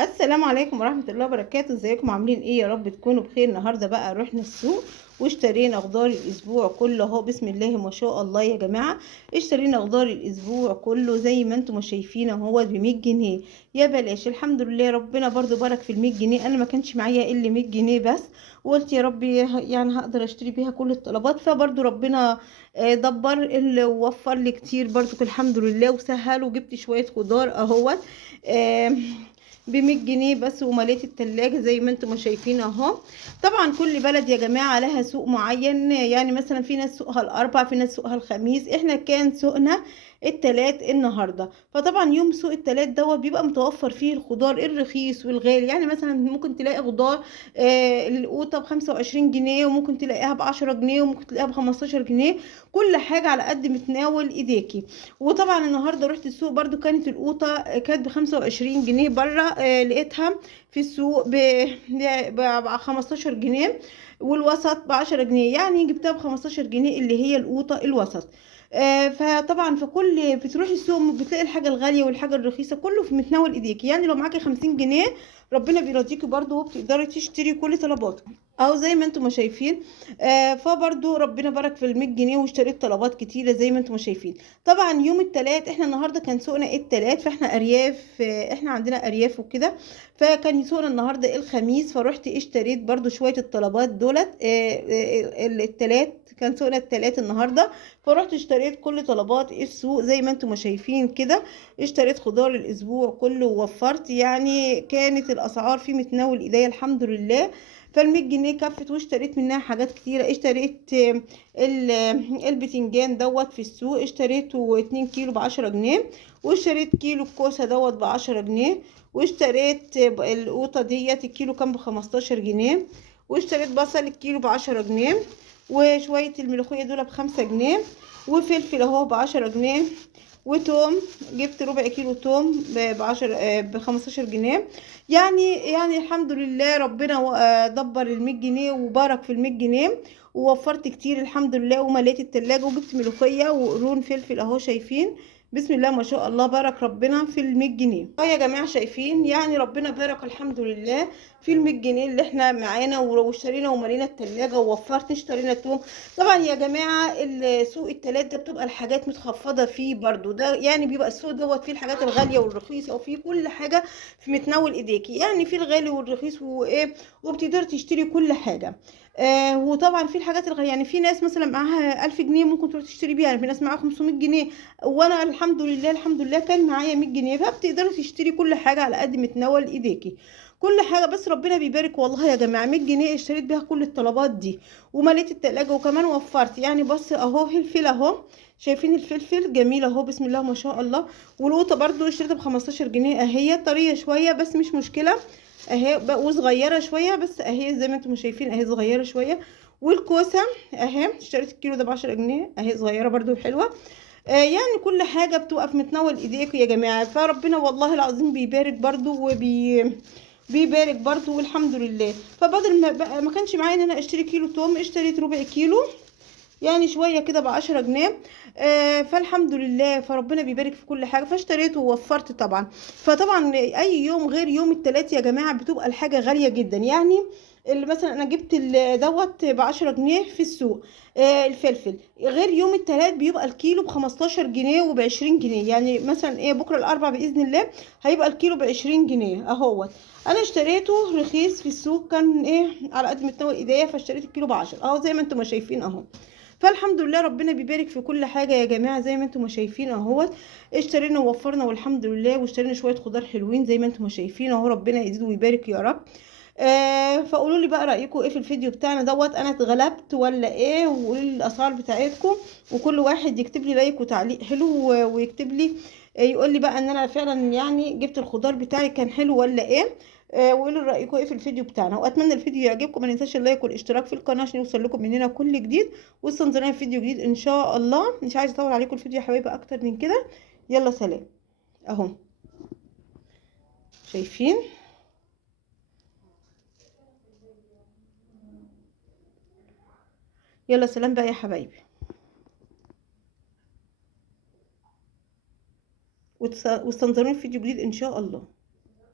السلام عليكم ورحمة الله وبركاته. ازيكم عاملين ايه؟ يا رب تكونوا بخير. النهاردة بقى رحنا السوق واشترينا خضار الاسبوع كله اهو، بسم الله ما شاء الله يا جماعة. اشترينا خضار الاسبوع كله زي ما انتم ما شايفين اهو ب100 جنيه. يا بلاش، الحمد لله ربنا برضو بارك في ال100 جنيه. انا ما كانش معايا الا 100 جنيه بس، وقلت يا ربي يعني هقدر اشتري بيها كل الطلبات، فبرضو ربنا دبر اللي وفر لي كتير برضو الحمد لله وسهل، وجبت شوية خضار اهوت ب100 جنيه بس، ومليت التلاجة زي ما انتم ما شايفين اهو. طبعا كل بلد يا جماعة لها سوق معين، يعني مثلا في ناس سوقها الاربع، في ناس سوقها الخميس، احنا كان سوقنا التلات النهارده. فطبعا يوم سوق التلات دوت بيبقى متوفر فيه الخضار الرخيص والغالي. يعني مثلا ممكن تلاقي خضار القوطة ب25 جنيه، وممكن تلاقيها ب10 جنيه، وممكن تلاقيها ب15 جنيه. كل حاجة على قد متناول ايديكي. وطبعا النهارده رحت السوق برضو، كانت القوطة كانت ب25 جنيه بره، لقيتها في السوق ب15 جنيه، والوسط ب10 جنيه، يعني جبتها ب15 جنيه اللي هي القوطة الوسط. فطبعا في كل بتروحي السوق بتلاقي الحاجة الغالية والحاجة الرخيصة كله في متناول ايديكي. يعني لو معاكي 50 جنيه ربنا بيرضيكي برضو، وبتقدري تشتري كل طلباتك او زي ما انتم ما شايفين. فبرضو ربنا بارك في ال100 جنيه واشتريت طلبات كتيرة زي ما انتم ما شايفين. طبعا يوم التلات احنا النهارده كان سوقنا التلات، فاحنا ارياف، احنا عندنا ارياف وكده. فكان سوقنا النهارده الخميس، فروحت اشتريت برضو شويه الطلبات دولت. التلات كان سوقنا التلات النهارده، فروحت اشتريت كل طلبات السوق زي ما انتم ما شايفين كده. اشتريت خضار الاسبوع كله ووفرت، يعني كانت الاسعار في متناول ايديا الحمد لله. فال100 جنيه كفت، واشتريت منها حاجات كتيرة. اشتريت البتنجان دوت في السوق، اشتريته 2 كيلو ب10 جنيه، واشتريت كيلو الكوسة دوت ب10 جنيه، واشتريت القوطة ديت الكيلو كان ب15 جنيه، واشتريت بصل الكيلو ب10 جنيه، وشوية الملوخية دول ب5 جنيه، وفلفل اهو ب10 جنيه، وتوم جبت ربع كيلو توم ب15 جنيه. يعني الحمد لله ربنا دبر ال100 جنيه وبارك في ال100 جنيه، ووفرت كتير الحمد لله، ومليت التلاجة وجبت ملوخية وقرون فلفل اهو شايفين. بسم الله ما شاء الله بارك ربنا في ال100 جنيه. يا جماعة شايفين، يعني ربنا بارك الحمد لله في ال100 جنيه اللي احنا معانا، واشترينا وملينا التلاجة ووفرت. اشترينا توم. طبعا يا جماعة سوق التلات ده بتبقى الحاجات متخفضة فيه برضو، ده يعني بيبقى السوق دوت فيه الحاجات الغالية والرخيصة، وفيه كل حاجة في متناول ايديكي، يعني في الغالي والرخيص وايه، وبتقدر تشتري كل حاجة. وطبعا في الحاجات الغالية، يعني في ناس مثلا معاها 1000 جنيه ممكن تروح تشتري بيها، يعني في ناس معاها 500 جنيه، وانا الحمد لله الحمد لله كان معايا 100 جنيه، فبتقدري تشتري كل حاجة على قد متناول ايديكي. كل حاجة بس ربنا بيبارك والله يا جماعة. 100 جنيه اشتريت بيها كل الطلبات دي، ومليت التلاجة وكمان وفرت. يعني بص اهو فلفل اهو، شايفين الفلفل جميل اهو بسم الله ما شاء الله. والقوطة برضو اشتريتها ب15 جنيه اهي، طرية شوية بس مش مشكلة اهي، وصغيرة شوية بس اهي زي ما انتم شايفين اهي صغيرة شوية. والكوسة اهي اشتريت الكيلو ده ب10 جنيه اهي، صغيرة برضو حلوة. يعني كل حاجة بتبقى في متناول ايديكم يا جماعة، فربنا والله العظيم بيبارك برضو بيبارك برضو والحمد لله. فبدل ما كانش معايا ان انا اشتري كيلو توم، اشتريت ربع كيلو، يعني شوية كده ب10 جنيه. فالحمد لله، فربنا بيبارك في كل حاجة، فاشتريت ووفرت طبعا. فطبعا اي يوم غير يوم التلات يا جماعة بتبقى الحاجة غالية جدا. يعني اللي مثلا انا جبت دوت ب10 جنيه في السوق، الفلفل، غير يوم التلات بيبقى الكيلو ب15 جنيه وب20 جنيه. يعني مثلا ايه بكرة الاربع بإذن الله هيبقى الكيلو ب20 جنيه اهوت. انا اشتريته رخيص في السوق، كان ايه على قد متناول ايديا، فاشتريت الكيلو ب10 اهو زي ما انتم ما شايفين اهو. فالحمد لله ربنا بيبارك في كل حاجة يا جماعة زي ما انتم ما شايفين اهوت. اشترينا ووفرنا والحمد لله، واشترينا شوية خضار حلوين زي ما انتم ما شايفين اهو، ربنا يزيد ويبارك يا رب. فقولوا لي بقى رأيكم ايه في الفيديو بتاعنا دوت، انا اتغلبت ولا ايه؟ وقولوا لي الاسعار بتاعتكم، وكل واحد يكتب لي لايك وتعليق حلو ويكتب لي يقول لي بقى ان انا فعلا يعني جبت الخضار بتاعي كان حلو ولا ايه. وقولوا لي رايكم ايه في الفيديو بتاعنا، واتمنى الفيديو يعجبكم. ما ننساش اللايك والاشتراك في القناه عشان يوصل لكم مننا كل جديد، واستنظرونا في فيديو جديد ان شاء الله. مش عايزه اطول عليكم الفيديو يا حبايبي اكتر من كده. يلا سلام اهو شايفين. يلا سلام بقى يا حبايبي، واستنظرونا في فيديو جديد ان شاء الله.